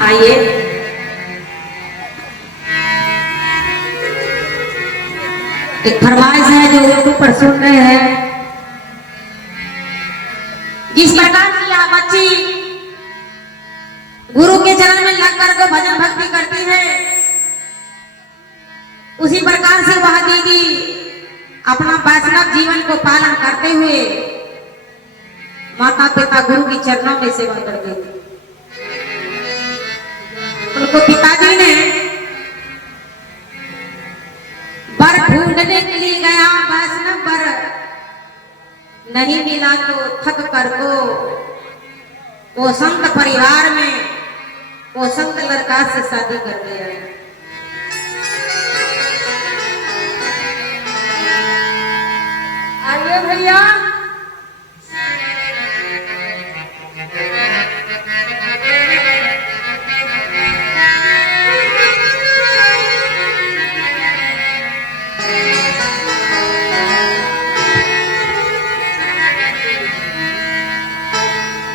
आइए एक फरमाइश है जो यूट्यूब पर सुन रहे हैं। जिस प्रकार की यह बच्ची गुरु के चरण में लगकर के भजन भक्ति करती है, उसी प्रकार से वह दीदी अपना वैष्णव जीवन को पालन करते हुए माता पिता गुरु की चरणों में सेवा करते थे। उनको पिताजी ने वर ढूंढने के लिए गया, वैष्णव वर नहीं मिला तो थक कर वो संत परिवार में वो संत लड़का से शादी कर दिया। आइए भैया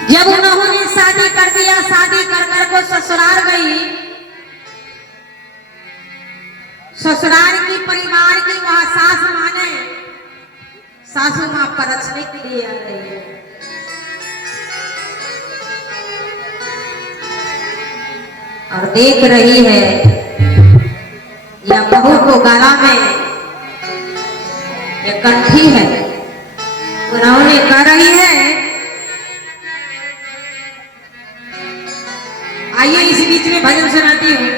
जब उन्होंने शादी कर दिया, शादी कर कर को ससुराल गई, ससुराल की परिवार की वहां सास माँ ने सासू माँ परछने के लिए आ गई है। और देख रही है यह बहू को गला में एक कंठी है, उन्होंने कह रही है। आइए इस बीच में भजन सुनाती हूँ।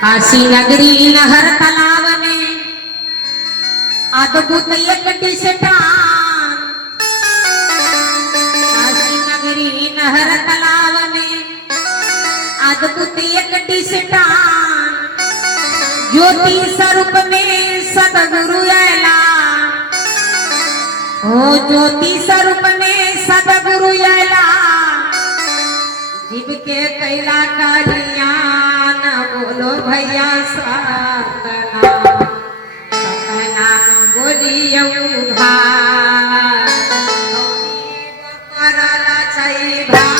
काशी नगरी नहर तालाब में अद्भुत एक चट्टान, काशी नगरी नहर तालाब में अद्भुत एक चट्टान, ज्योति स्वरूप में सदगुरु ऐला, ओ ज्योति स्वरूप में सदगुरु ऐला, जीव के कैला कल्याण, बोलो भैया सतनाम, सतनाम बोलियो भाई, करला छै भाई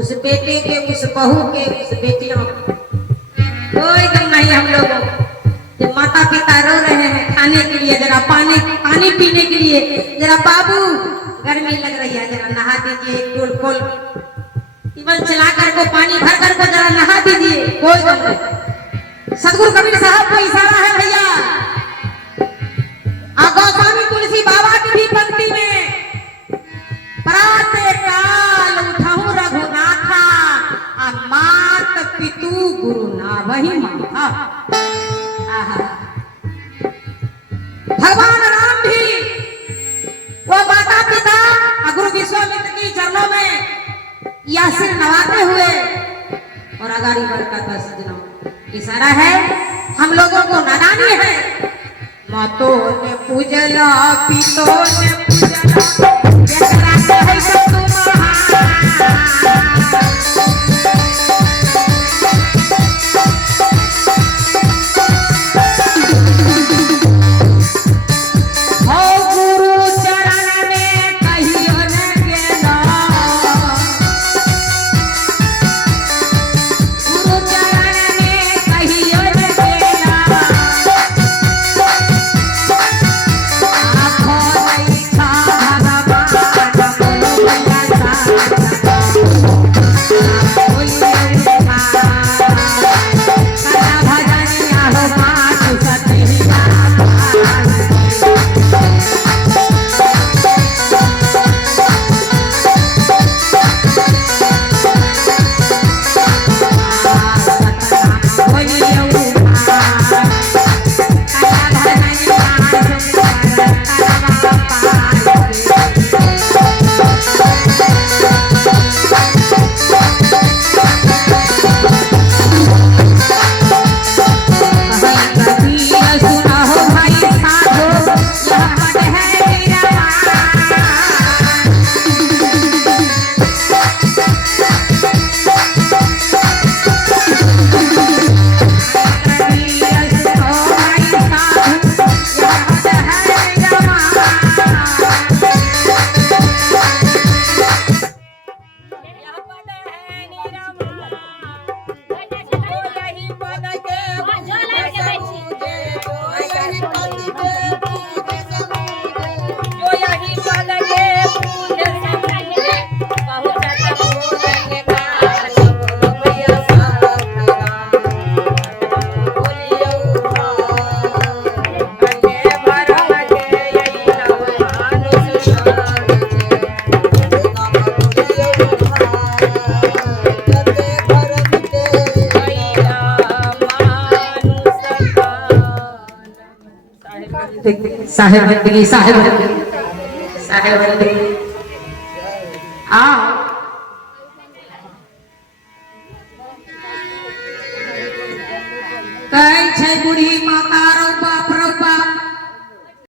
उस बेटे के, उस बहू के, उस बेटियों के कोई गम नहीं हम लोगों। जब माता पिता रो रहे हैं खाने के लिए, जरा पानी पीने के लिए, जरा बाबू गर्मी लग रही है जरा नहा दीजिए, टोल खोल टीबल चला कर को पानी भर कर को जरा नहा दीजिए, कोई गम नहीं। सदगुरु कबीर साहब का इशारा है भैया। गोस्वामी तुलसी बाबा की भी पंक्ति में प्रातः काल उठहु रघुनाथा, मात पितु गुरु ना वही माथा। भगवान राम भी वो माता पिता गुरु विश्वामित्र की चरणों में यह सिर नवाते हुए और अगाड़ी बढ़ता था। सजनों इशारा है, हम लोगों को नादानी है। मातों ने पूजला पितों ने पूजला, जकरा कहे सब साहेब बंदगी साहेब बंदगी साहेब बंदगी आओ